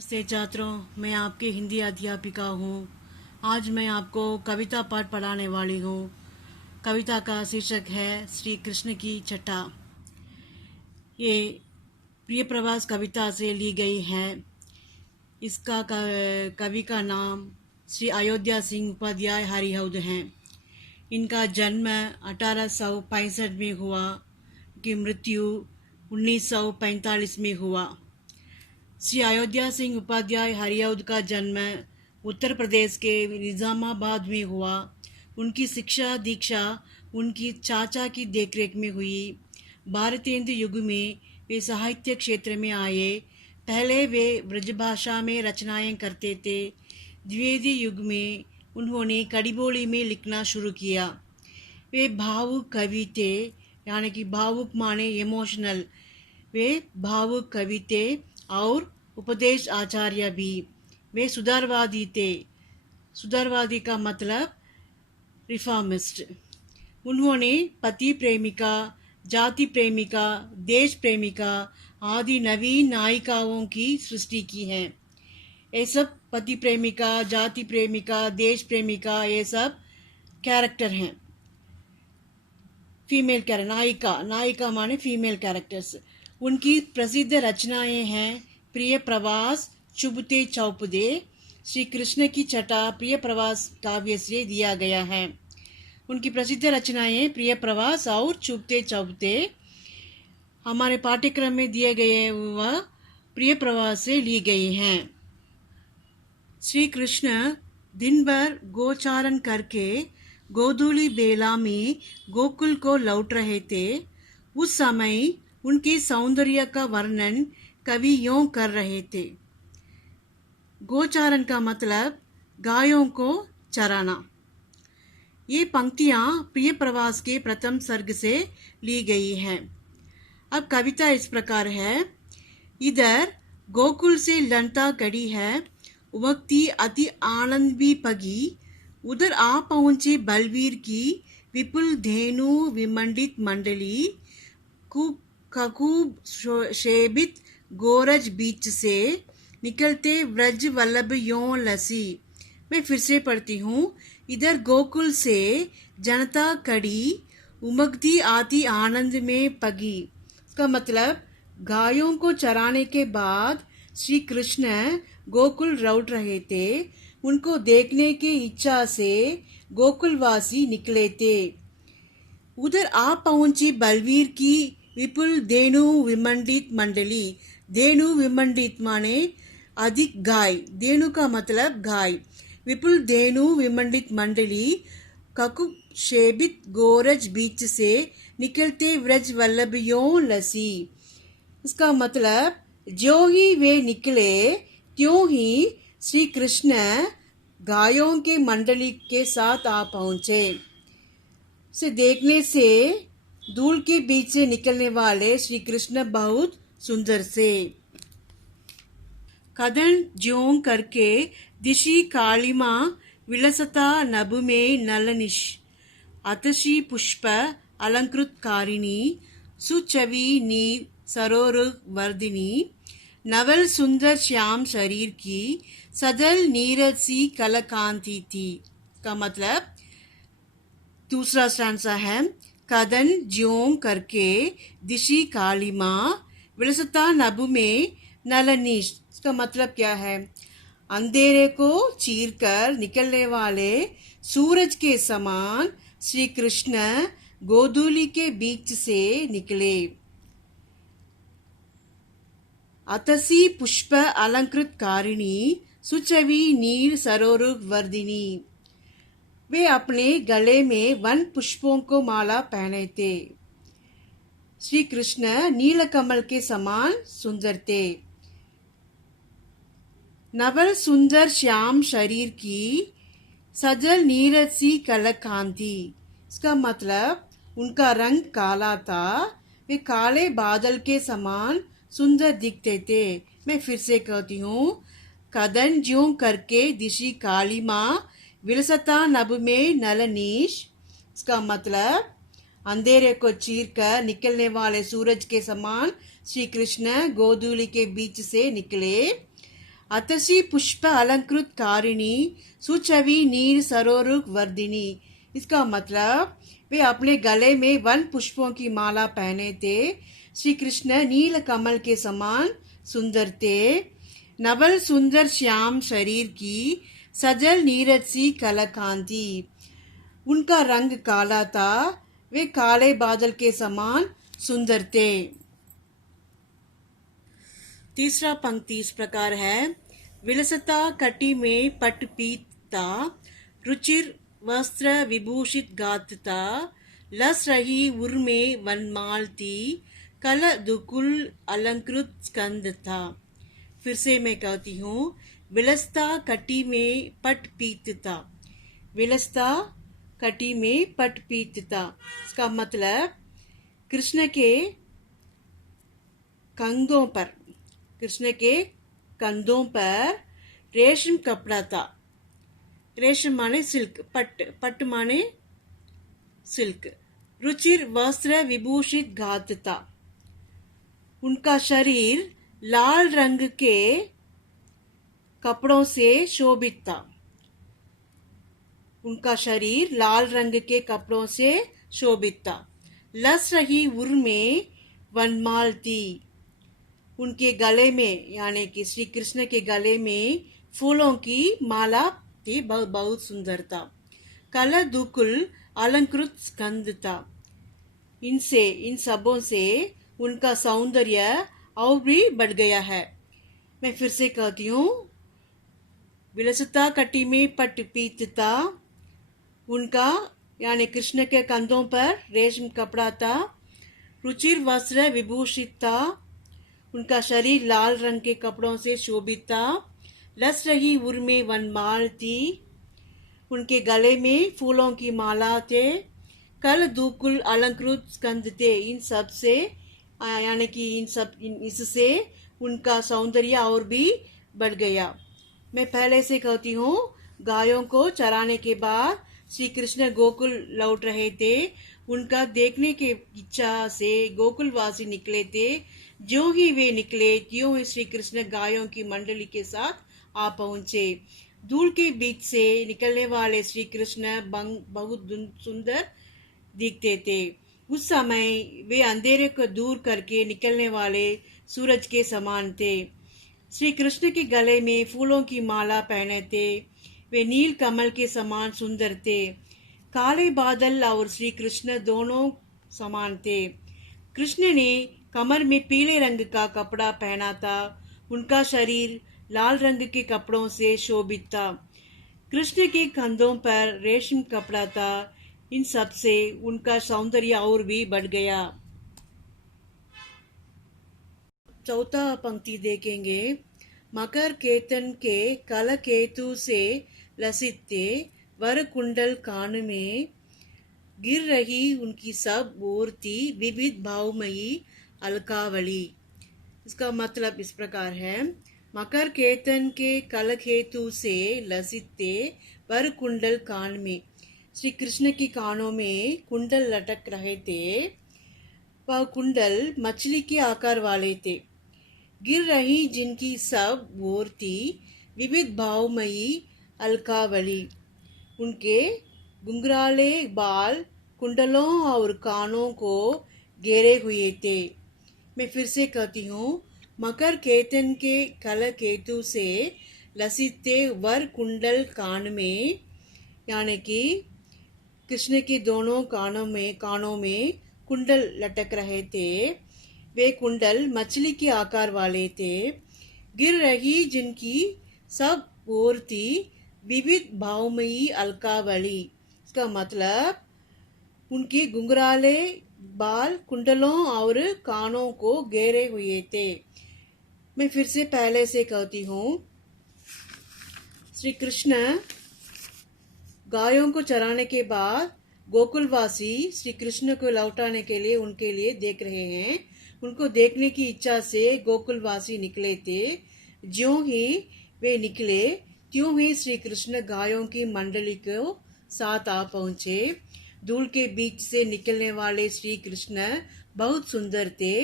नमस्ते छात्रों, मैं आपकी हिंदी अध्यापिका हूँ। आज मैं आपको कविता पाठ पढ़ाने वाली हूँ। कविता का शीर्षक है श्री कृष्ण की छटा। ये प्रिय प्रवास कविता से ली गई है। इसका कवि का नाम श्री अयोध्या सिंह उपाध्याय हरिहौद हैं। इनका जन्म 1865 में हुआ कि मृत्यु 1945 में हुआ। श्री अयोध्या सिंह उपाध्याय हरिहौद का जन्म उत्तर प्रदेश के निज़ामाबाद में हुआ। उनकी शिक्षा दीक्षा उनकी चाचा की देखरेख में हुई। भारतेंदु युग में वे साहित्य क्षेत्र में आए। पहले वे ब्रजभाषा में रचनाएं करते थे। द्विवेदी युग में उन्होंने कड़ीबोली में लिखना शुरू किया। वे भावुक कवि थे, यानी कि भावुक माने इमोशनल। वे भावुक कवि थे और उपदेश आचार्य भी। वे सुधारवादी थे। सुधारवादी का मतलब रिफॉर्मिस्ट। उन्होंने पति प्रेमिका, जाति प्रेमिका, देश प्रेमिका आदि नवीन नायिकाओं की सृष्टि की है। ये सब पति प्रेमिका, जाति प्रेमिका, देश प्रेमिका, ये सब कैरेक्टर हैं। फीमेल कैरेक्टर, नायिका, नायिका माने फीमेल कैरेक्टर्स। उनकी प्रसिद्ध रचनाएं हैं प्रिय प्रवास, चुभते चौपदे। श्री कृष्ण की छटा प्रिय प्रवास काव्य से दिया गया है। उनकी प्रसिद्ध रचनाएं प्रिय प्रवास और चुभते चौपदे हमारे पाठ्यक्रम में दिए गए वह प्रिय प्रवास से ली गई हैं। श्री कृष्ण दिन भर गोचारण करके गोधूली बेला में गोकुल को लौट रहे थे। उस समय उनके सौंदर्य का वर्णन कवि यों कर रहे थे। गोचारण का मतलब गायों को चराना। ये पंक्तियां प्रिय प्रवास के प्रथम सर्ग से ली गई हैं। अब कविता इस प्रकार है। इधर गोकुल से लंता गड़ी है, उमकती अति आनंद भी पगी। उधर आ पहुंचे बलवीर की विपुल धेनु विमंडित मंडली। खूब शोभित गोरज बीच से निकलते व्रज वल्लभ यों लसी। मैं फिर से पढ़ती हूँ। इधर गोकुल से जनता कड़ी, उमगती आती आनंद में पगी। इसका मतलब गायों को चराने के बाद श्री कृष्ण गोकुल लौट रहे थे। उनको देखने की इच्छा से गोकुलवासी निकले थे। उधर आ पहुंची बलवीर की विपुल धेनु विमंडित मंडली। धेनु विमंडित माने अधिक गाय। धेनु का मतलब गाय। विपुल धेनु विमंडित मंडली ककुब शेबित गोरज बीच से निकलते व्रज वल्लभ यों लसी। इसका मतलब जो ही वे निकले त्यों ही श्री कृष्ण गायों के मंडली के साथ आ पहुंचे। से देखने से धूल के बीच से निकलने वाले श्री कृष्ण बहुत सुंदर से। कदन ज्यों करके दिशि कालिमा विलसता नभ में नलनिश। अतशी पुष्प अलंकृत कारिणी सुचवी नीर सरोरुह वर्धिनी। नवल सुंदर श्याम शरीर की सदल नीरसी कलकांति थी। का मतलब दूसरा स्टैंजा है। कदन ज्यों करके दिशि कालिमा विलसता नभ में नलनिश। इसका मतलब क्या है? अंधेरे को चीरकर निकलने वाले सूरज के समान श्री कृष्ण गोधूली के बीच से निकले। अतसी पुष्प अलंकृत कारिणी सुचवी नीर सरोरुह वर्धिनी। वे अपने गले में वन पुष्पों को माला पहने थे। श्री कृष्ण नीलकमल के समान सुंदर थे। नवल सुंदर श्याम शरीर की सजल नीरसी कलकांति। इसका मतलब उनका रंग काला था। वे काले बादल के समान सुंदर दिखते थे। मैं फिर से कहती हूँ। कदन ज्यों करके दिशि कालिमा विलसता नभ में नलनीश। इसका मतलब अंधेरे को चीरकर निकलने वाले सूरज के समान श्री कृष्ण गोधूली के बीच से निकले। अतसी पुष्प अलंकृत कारिणी सुचवी नीर सरोरुख वर्धिनी। इसका मतलब वे अपने गले में वन पुष्पों की माला पहने थे। श्री कृष्ण नील कमल के समान सुंदर थे। नवल सुंदर श्याम शरीर की सजल नीरज सी कलकांति। उनका रंग काला था, वे काले बादल के समान सुंदर थे। तीसरा पंक्ति इस प्रकार है। विलसता कटी में पट पीता, रुचिर वस्त्र विभूषित गात्रता, लस रही उर में वनमालती, कल दुकुल अलंकृत स्कंद था। फिर से मैं कहती हूँ, विलसता कटी में पट पीतता। विलसता कटी में पट पीतता, इसका मतलब कृष्ण के कंधों पर, कृष्ण के कंधों पर रेशम कपड़ा था। रेशम माने सिल्क, पट, पट माने सिल्क। रुचिर वस्त्र विभूषित घात था। उनका शरीर लाल रंग के कपड़ों से शोभित था। उनका शरीर लाल रंग के कपड़ों से शोभित था। लस रही उर में वनमाल थी। उनके गले में, यानी कि श्री कृष्ण के गले में फूलों की माला थी, बहुत सुंदर था। कल दुकुल अलंकृत स्कंद था। इनसे, इन सबों से उनका सौंदर्य और भी बढ़ गया है। मैं फिर से कहती हूँ, विलसता कटी में पट पीतता। उनका यानी कृष्ण के कंधों पर रेशम कपड़ा था। रुचिर वस्त्र विभूषित था। उनका शरीर लाल रंग के कपड़ों से शोभित था। लस रही उर में वनमाल थी। उनके गले में फूलों की माला थे। कल दुकुल अलंकृत स्कंद थे। इन सब से यानी कि इससे उनका सौंदर्य और भी बढ़ गया। मैं पहले से कहती हूँ, गायों को चराने के बाद श्री कृष्ण गोकुल लौट रहे थे। उनका देखने के इच्छा से गोकुलवासी निकले थे। जो ही वे निकले, त्यों ही श्री कृष्ण गायों की मंडली के साथ आ पहुंचे। धूल के बीच से निकलने वाले श्री कृष्ण बहुत सुंदर दिखते थे। उस समय वे अंधेरे को दूर करके निकलने वाले सूरज के समान थे। श्री कृष्ण के गले में फूलों की माला पहने थे। वे नील कमल के समान सुंदर थे। काले बादल और श्री कृष्ण दोनों समान थे। कृष्ण ने कमर में पीले रंग का कपड़ा पहना था। उनका शरीर लाल रंग के कपड़ों से शोभित था। कृष्ण के कंधों पर रेशम कपड़ा था। इन सब से उनका सौंदर्य और भी बढ़ गया। चौथा पंक्ति देखेंगे। मकर केतन के कल केतु से लसित थे, वर कुंडल कान में गिर रही उनकी सब ओर थी, विविध भावमयी अलकावली। इसका मतलब इस प्रकार है। मकर केतन के कल केतु से लसित थे, वर कुंडल कान में। श्री कृष्ण के कानों में कुंडल लटक रहे थे। वह कुंडल मछली के आकार वाले थे। गिर रही जिनकी सब ओर थी, विविध भावमयी अलकावली। उनके घुंघराले बाल कुंडलों और कानों को घेरे हुए थे। मैं फिर से कहती हूँ, मकर केतन के कल केतु से लसित थे, वर कुंडल कान में, यानी कि कृष्ण के दोनों कानों में कुंडल लटक रहे थे। वे कुंडल मछली के आकार वाले थे। गिर रही जिनकी सब ओर थी, विविध भावमयी अलकावली। इसका मतलब उनके घुंघराले बाल कुंडलों और कानों को घेरे हुए थे। मैं फिर से पहले से कहती हूँ, श्री कृष्ण गायों को चराने के बाद गोकुलवासी श्री कृष्ण को लौटाने के लिए उनके लिए देख रहे हैं। उनको देखने की इच्छा से गोकुलवासी निकले थे। ज्यों ही वे निकले, त्यों ही श्री कृष्ण गायों की मंडली को साथ आ पहुंचे। धूल के बीच से निकलने वाले श्री कृष्ण बहुत सुंदर थे।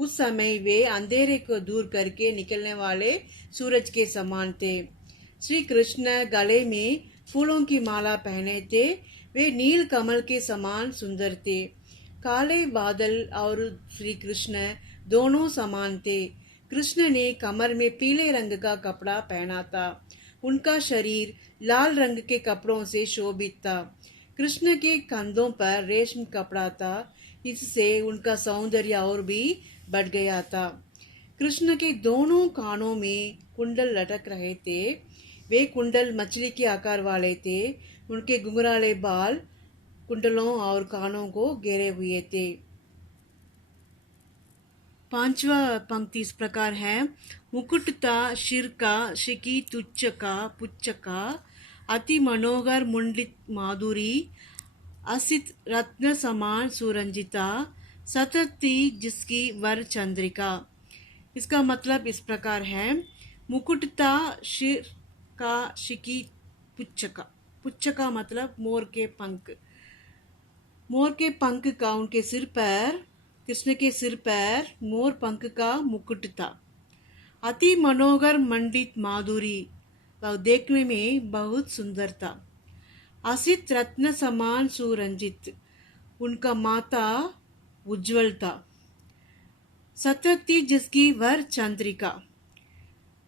उस समय वे अंधेरे को दूर करके निकलने वाले सूरज के समान थे। श्री कृष्ण गले में फूलों की माला पहने थे। वे नील कमल के समान सुंदर थे। काले बादल और श्री कृष्ण दोनों समान थे। कृष्ण ने कमर में पीले रंग का कपड़ा पहना था। उनका शरीर लाल रंग के कपड़ों से शोभित था। कृष्ण के कंधों पर रेशम कपड़ा था। इससे उनका सौंदर्य और भी बढ़ गया था। कृष्ण के दोनों कानों में कुंडल लटक रहे थे। वे कुंडल मछली के आकार वाले थे। उनके घुंघराले बाल कुंडलों और कानों को घेरे हुए थे। पांचवा पंक्ति इस प्रकार है। मुकुटता शिर का शिकी तुच्छ का पुच्छ का अति मनोहर मुंडित माधुरी असित रत्न समान सुरंजिता सतती जिसकी वर चंद्रिका। इसका मतलब इस प्रकार है। मुकुटता शिर का शिकी पुच्छ का, पुच्छ का मतलब मोर के पंख। मोर के पंख का उनके सिर पर, कृष्ण के सिर पर मोर पंख का मुकुट था। अति मनोहर मंडित माधुरी, वह देखने में बहुत सुंदर था। असित रत्न समान सुरंजित, उनका माथा उज्जवल था। सतती जिसकी वर चंद्रिका,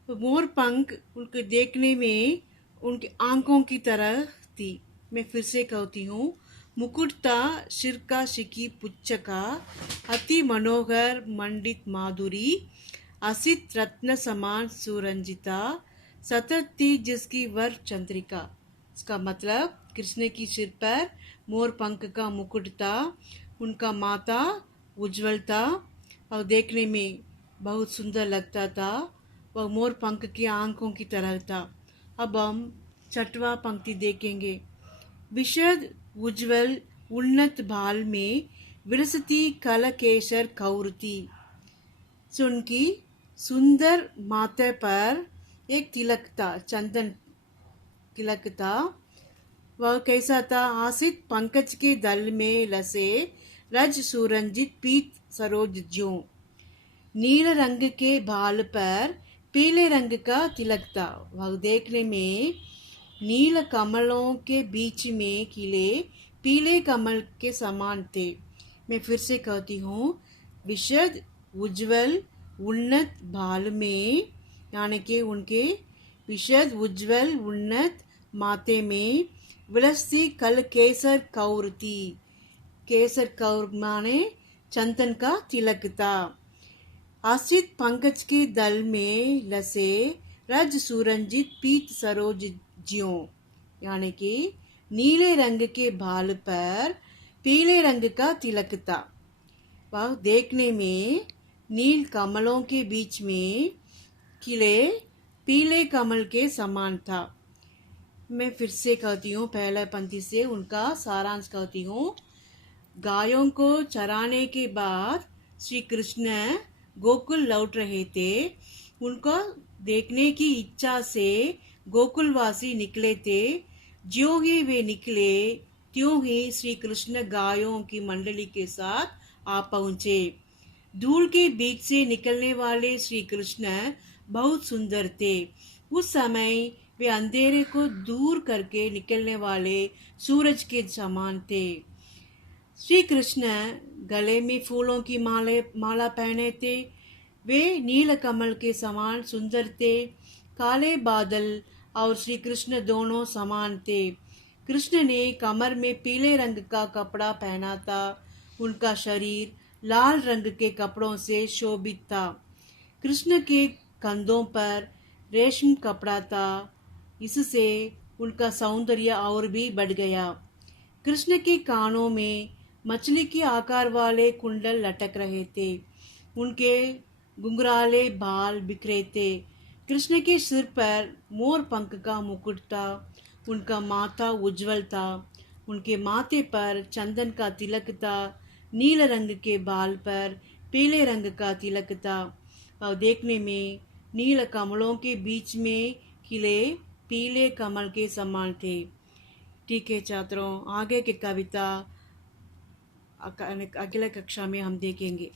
मोर पंख उनके देखने में उनकी आंखों की तरह थी। मैं फिर से कहती हूँ। मुकुटता शिर का शिकी पुच्छ का अति मनोहर मंडित माधुरी असित रत्न समान सुरंजिता सतती जिसकी वर चंद्रिका। इसका मतलब कृष्ण की सिर पर मोर पंख का मुकुट था। उनका माथा उज्जवल था और देखने में बहुत सुंदर लगता था। वह मोर पंख की आंखों की तरह था। अब हम छठवां पंक्ति देखेंगे। विशद उज्जवल उन्नत भाल में विलसती कलकेशर कौरती। उनकी सुंदर माथे पर एक तिलक था, चंदन तिलक था। वह कैसा था? आसित पंकज के दल में लसे रज सुरंजित पीत सरोज ज्यों। नील रंग के बाल पर पीले रंग का तिलक था। वह देखने में नील कमलों के बीच में खिले पीले कमल के समान थे। मैं फिर से कहती हूँ। विशद उज्जवल उन्नत भाल में, यानी कि उनके विशद उज्जवल उन्नत माथे में विलसती कल केसर कौरती। केसर कौर माने चंदन का तिलक था। आसित पंकज के दल में लसे रज सुरंजित पीत सरोज ज्यों, यानी कि नीले रंग के बाल पर पीले रंग का तिलक था। वह देखने में नील कमलों के बीच में खिले पीले कमल के समान था। मैं फिर से कहती हूँ, पहला पंक्ति से उनका सारांश कहती हूँ। गायों को चराने के बाद श्री कृष्ण गोकुल लौट रहे थे। उनको देखने की इच्छा से गोकुलवासी निकले थे। ज्यों ही वे निकले त्यों ही श्री कृष्ण गायों की मंडली के साथ आ पहुंचे। धूल के बीच से निकलने वाले श्री कृष्ण बहुत सुंदर थे। उस समय वे अंधेरे को दूर करके निकलने वाले सूरज के समान थे। श्री कृष्ण गले में फूलों की माला पहने थे। वे नील कमल के समान सुंदर थे। काले बादल और श्री कृष्ण दोनों समान थे। कृष्ण ने कमर में पीले रंग का कपड़ा पहना था। उनका शरीर लाल रंग के कपड़ों से शोभित था। कृष्ण के कंधों पर रेशम कपड़ा था। इससे उनका सौंदर्य और भी बढ़ गया। कृष्ण के कानों में मछली के आकार वाले कुंडल लटक रहे थे। उनके घुंघराले बाल बिखरे थे। कृष्ण के सिर पर मोर पंख का मुकुट था। उनका माथा उज्जवल था। उनके माथे पर चंदन का तिलक था। नील रंग के बाल पर पीले रंग का तिलक था और देखने में नील कमलों के बीच में खिले पीले कमल के समान थे। ठीक है छात्रों, आगे की कविता अगले कक्षा में हम देखेंगे।